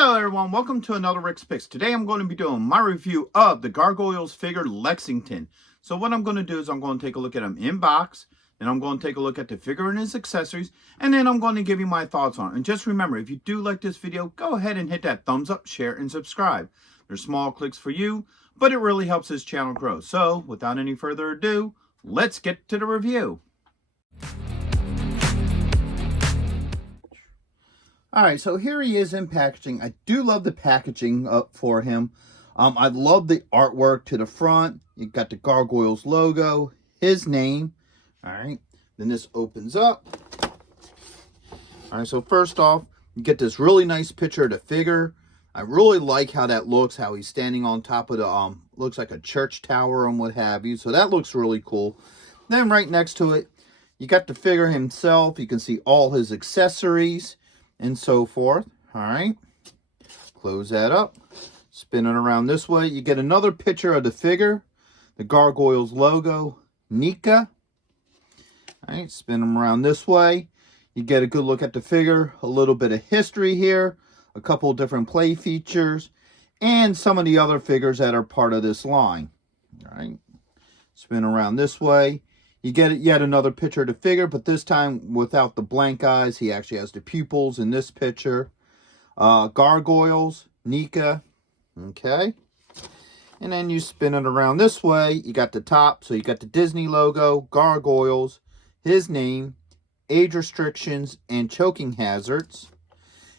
Hello everyone, welcome to another Rick's Picks. Today I'm going to be doing my review of the Gargoyles figure Lexington. So what I'm going to do is I'm going to take a look at him in box, then I'm going to take a look at the figure and his accessories, and then I'm going to give you my thoughts on it. And just remember, if you do like this video, go ahead and hit that thumbs up, share, and subscribe. They're small clicks for you, but it really helps this channel grow. So without any further ado, let's get to the review. Alright, so here he is in packaging. I do love the packaging for him. I love the artwork to the front. You got the Gargoyles logo, his name. Alright, then this opens up. Alright, so first off, you get this really nice picture of the figure. I really like how that looks, how he's standing on top of the, looks like a church tower and what have you. So that looks really cool. Then right next to it, you got the figure himself. You can see all his accessories and so forth. All right, close that up, spin it around this way. You get another picture of the figure, the Gargoyles logo, NECA. All right, spin them around this way. You get a good look at the figure, a little bit of history here, a couple of different play features, and some of the other figures that are part of this line. All right, spin around this way. You get yet another picture of the figure, but this time without the blank eyes. He actually has the pupils in this picture. Gargoyles, NECA, okay. And then you spin it around this way. You got the top, so you got the Disney logo, Gargoyles, his name, age restrictions, and choking hazards.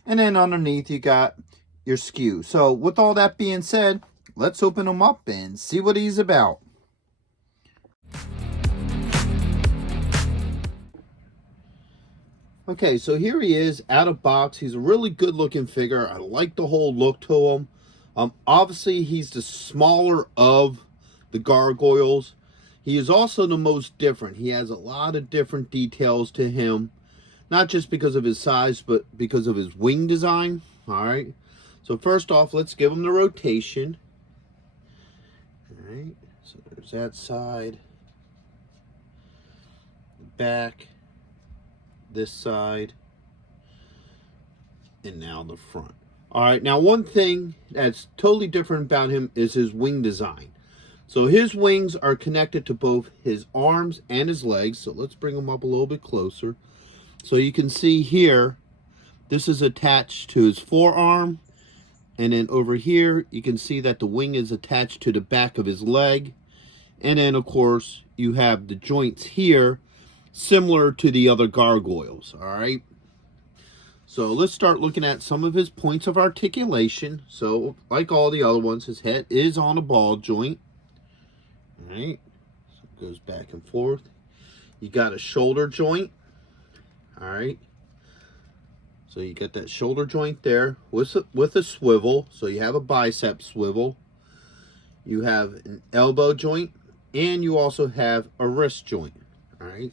And then underneath you got your SKU. So with all that being said, let's open him up and see what he's about. Okay, so here he is out of box. He's a really good looking figure. I like the whole look to him. Obviously, he's the smaller of the Gargoyles. He is also the most different. He has a lot of different details to him. Not just because of his size, but because of his wing design. All right. So first off, let's give him the rotation. All right. So there's that side. Back. This side, and now the front. All right, now one thing that's totally different about him is his wing design. So his wings are connected to both his arms and his legs. So let's bring them up a little bit closer. So you can see here, this is attached to his forearm, and then over here you can see that the wing is attached to the back of his leg. And then of course you have the joints here, similar to the other Gargoyles. All right, so let's start looking at some of his points of articulation. So like all the other ones, his head is on a ball joint. All right, so it goes back and forth. You got a shoulder joint. All right, so you got that shoulder joint there with a swivel. So you have a bicep swivel. You have an elbow joint, and you also have a wrist joint. All right,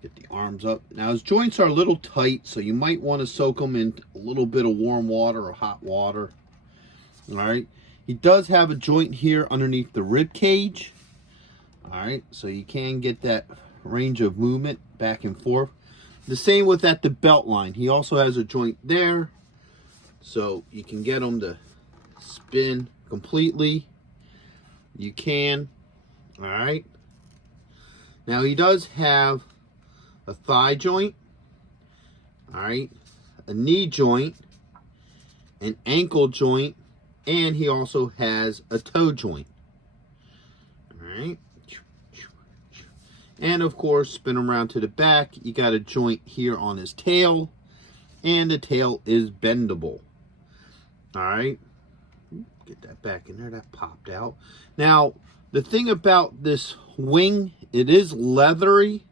get the arms up. Now his joints are a little tight, so you might want to soak them in a little bit of warm water or hot water. All right, he does have a joint here underneath the rib cage. All right, so you can get that range of movement back and forth. The same with at the belt line. He also has a joint there, so you can get him to spin completely. You can. All right, now he does have a thigh joint, all right, a knee joint, an ankle joint, and he also has a toe joint. All right, and of course, spin him around to the back. You got a joint here on his tail, and the tail is bendable. All right, get that back in there. That popped out. Now, the thing about this wing, it is leathery,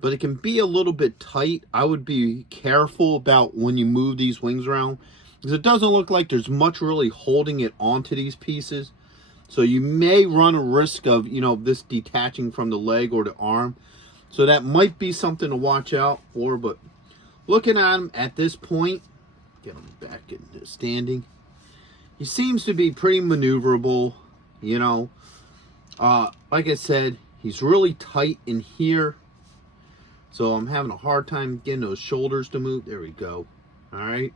but it can be a little bit tight. I would be careful about when you move these wings around, because it doesn't look like there's much really holding it onto these pieces. So you may run a risk of, you know, this detaching from the leg or the arm. So that might be something to watch out for. But looking at him at this point, get him back into standing. He seems to be pretty maneuverable, you know. Like I said, he's really tight in here. So I'm having a hard time getting those shoulders to move. There we go. All right.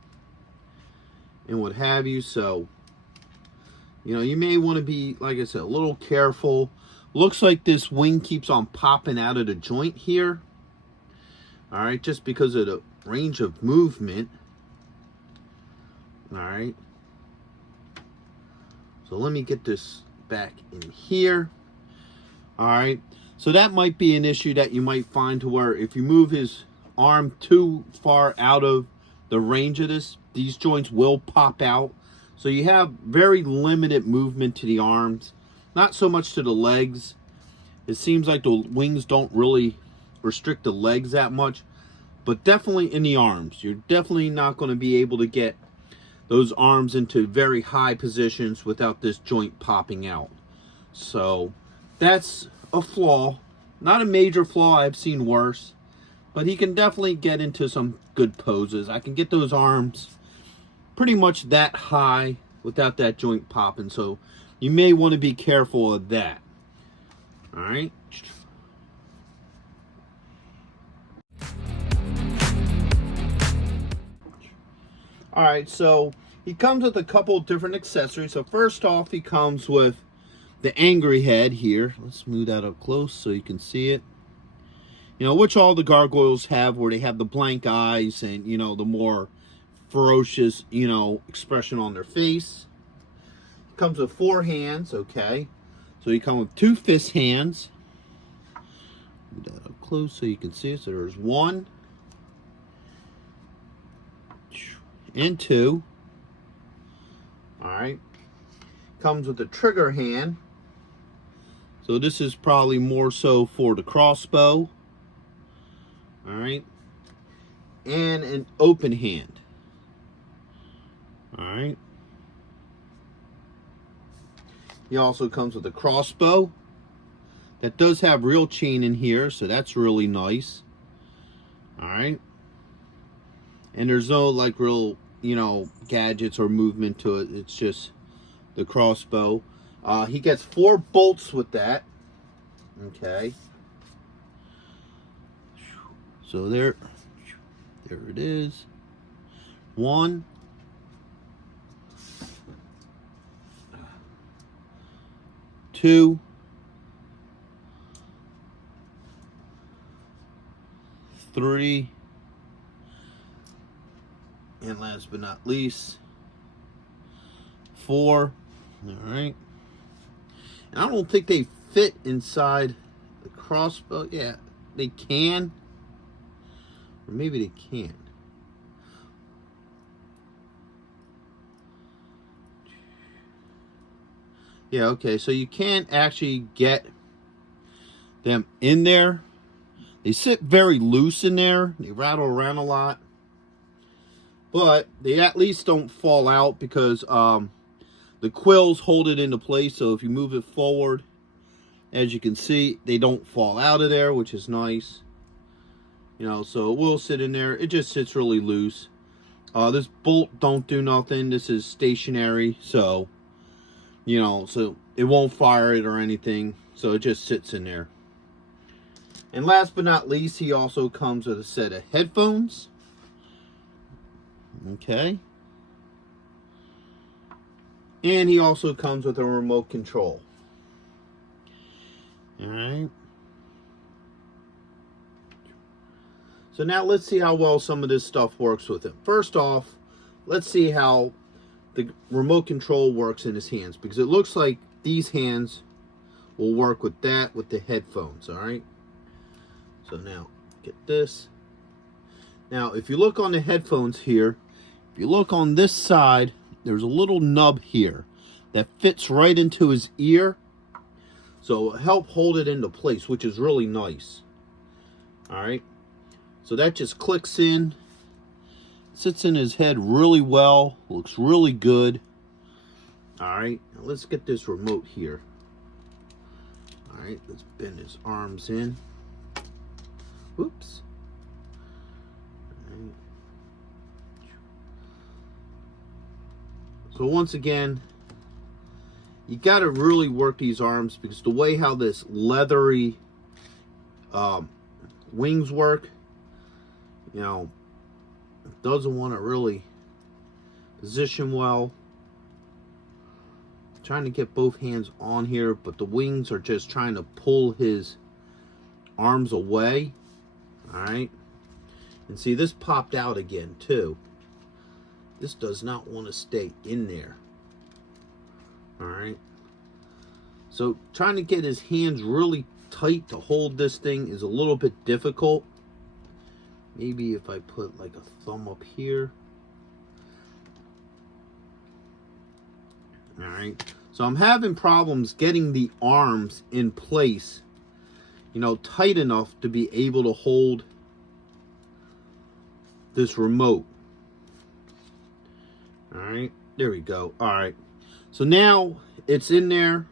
and what have you. So, you know, you may want to be, like I said, a little careful. Looks like this wing keeps on popping out of the joint here. All right, just because of the range of movement. All right. So let me get this back in here. All right. So that might be an issue that you might find, to where if you move his arm too far out of the range of this, these joints will pop out. So you have very limited movement to the arms, not so much to the legs. It seems like the wings don't really restrict the legs that much, but definitely in the arms. You're definitely not going to be able to get those arms into very high positions without this joint popping out. So that's a flaw. Not a major flaw, I've seen worse, but he can definitely get into some good poses. I can get those arms pretty much that high without that joint popping, so you may want to be careful of that. All right. All right, so he comes with a couple different accessories. So first off, he comes with the angry head here. Let's move that up close so you can see it. You know, which all the gargoyles have, where they have the blank eyes and, you know, the more ferocious, you know, expression on their face. Comes with 4 hands, okay. So you come with 2 fist hands. Move that up close so you can see it. So there's 1 and 2. All right. Comes with a trigger hand. So this is probably more so for the crossbow. All right. And an open hand. All right. He also comes with a crossbow that does have real chain in here, so that's really nice. All right. And there's no like real, you know, gadgets or movement to it. It's just the crossbow. He gets 4 bolts with that. Okay. So there it is. 1, 2, 3, and last but not least, 4. All right. And I don't think they fit inside the crossbow. Yeah, they can. Or maybe they can't. Yeah, okay. So you can't actually get them in there. They sit very loose in there. They rattle around a lot. But they at least don't fall out because the quills hold it into place. So if you move it forward, as you can see, they don't fall out of there, which is nice. You know, so it will sit in there. It just sits really loose. This bolt don't do nothing. This is stationary, so, you know, so it won't fire it or anything. So it just sits in there. And last but not least, he also comes with a set of headphones. Okay. And he also comes with a remote control. All right. So now let's see how well some of this stuff works with him. First off, let's see how the remote control works in his hands, because it looks like these hands will work with that, with the headphones, all right? So now, get this. Now, if you look on the headphones here, if you look on this side, there's a little nub here that fits right into his ear. So it'll help hold it into place, which is really nice. All right. So that just clicks in, sits in his head really well, looks really good. All right, now let's get this remote here. All right, let's bend his arms in. Oops. All right. So once again, you got to really work these arms, because the way how this leathery wings work, you know, doesn't want to really position well. Trying to get both hands on here, but the wings are just trying to pull his arms away. All right. And see, this popped out again too. This does not want to stay in there. All right. So trying to get his hands really tight to hold this thing is a little bit difficult. Maybe if I put like a thumb up here. All right. So I'm having problems getting the arms in place, you know, tight enough to be able to hold this remote. All right. There we go. All right. So now it's in there.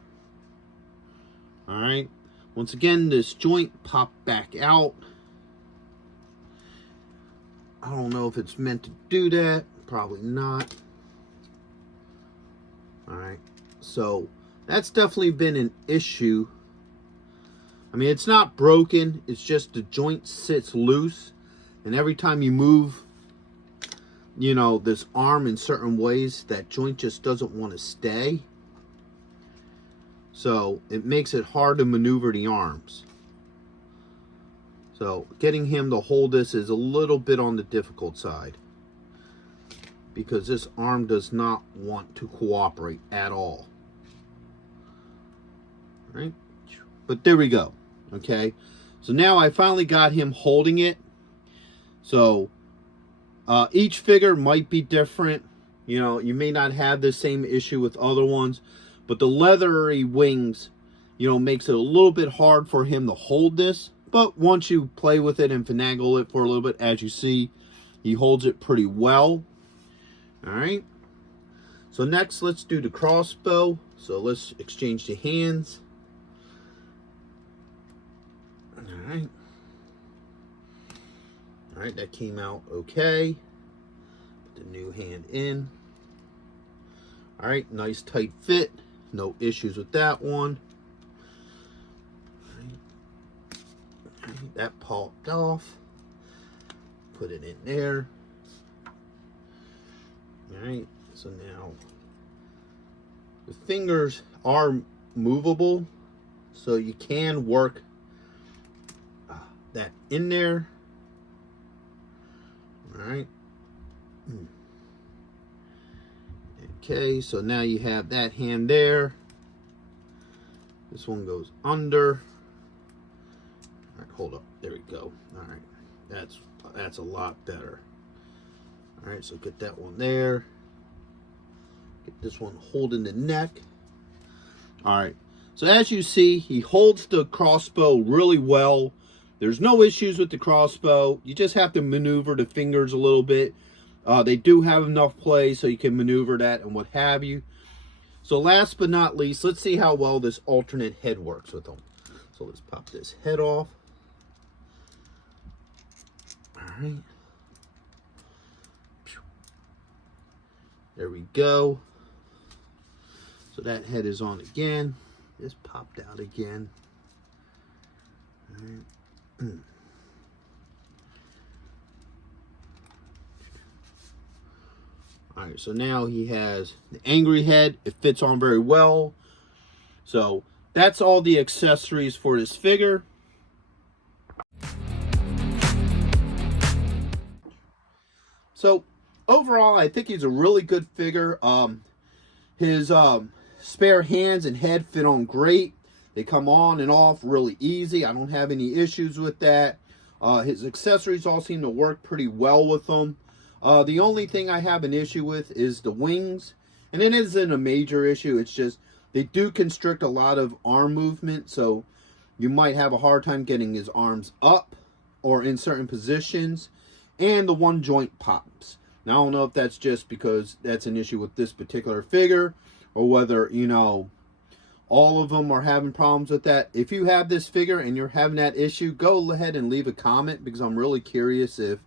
All right. Once again, this joint popped back out. I don't know if it's meant to do that. Probably not. All right. So that's definitely been an issue. I mean, it's not broken. It's just the joint sits loose. And every time you move, you know, this arm in certain ways, that joint just doesn't want to stay. So it makes it hard to maneuver the arms. So getting him to hold this is a little bit on the difficult side, because this arm does not want to cooperate at all. Right? But there we go. Okay. So now I finally got him holding it. So each figure might be different. You know, you may not have the same issue with other ones, but the leathery wings, you know, makes it a little bit hard for him to hold this. But once you play with it and finagle it for a little bit, as you see, he holds it pretty well. All right. So next, let's do the crossbow. So let's exchange the hands. All right. All right, that came out okay. Put the new hand in. All right, nice tight fit. No issues with that one. All right, that popped off. Put it in there. All right, so now the fingers are movable, so you can work that in there. All right. Okay, so now you have that hand there. This one goes under. All right, hold up. There we go. All right, that's a lot better. All right, so get that one there. Get this one holding the neck. All right, so as you see, he holds the crossbow really well. There's no issues with the crossbow. You just have to maneuver the fingers a little bit. They do have enough play so you can maneuver that and what have you. So last but not least, let's see how well this alternate head works with them. So let's pop this head off. All right. There we go. So that head is on again. This popped out again. All right. All right, so now he has the angry head. It fits on very well. So that's all the accessories for this figure. So overall, I think he's a really good figure. His spare hands and head fit on great. They come on and off really easy. I don't have any issues with that. His accessories all seem to work pretty well with them. The only thing I have an issue with is the wings. And it isn't a major issue. It's just they do constrict a lot of arm movement. So you might have a hard time getting his arms up or in certain positions. And the one joint pops. Now, I don't know if that's just because that's an issue with this particular figure, or whether, you know, all of them are having problems with that. If you have this figure and you're having that issue, go ahead and leave a comment, because I'm really curious if,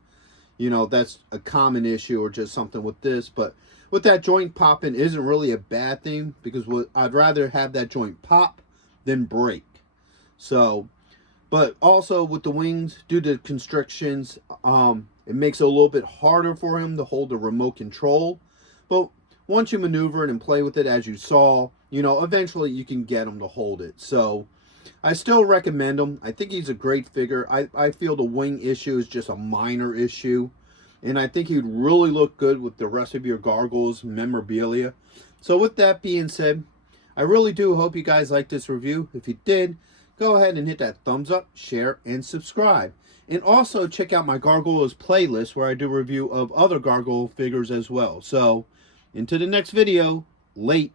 you know, that's a common issue or just something with this. But with that joint popping isn't really a bad thing, because I'd rather have that joint pop than break. So, but also with the wings, due to constrictions, it makes it a little bit harder for him to hold the remote control. But once you maneuver it and play with it, as you saw, you know, eventually you can get him to hold it. So I still recommend him. I think he's a great figure. I feel the wing issue is just a minor issue. And I think he'd really look good with the rest of your Gargoyles memorabilia. So with that being said, I really do hope you guys liked this review. If you did, go ahead and hit that thumbs up, share, and subscribe. And also check out my Gargoyles playlist where I do review of other Gargoyle figures as well. So, into the next video. Late.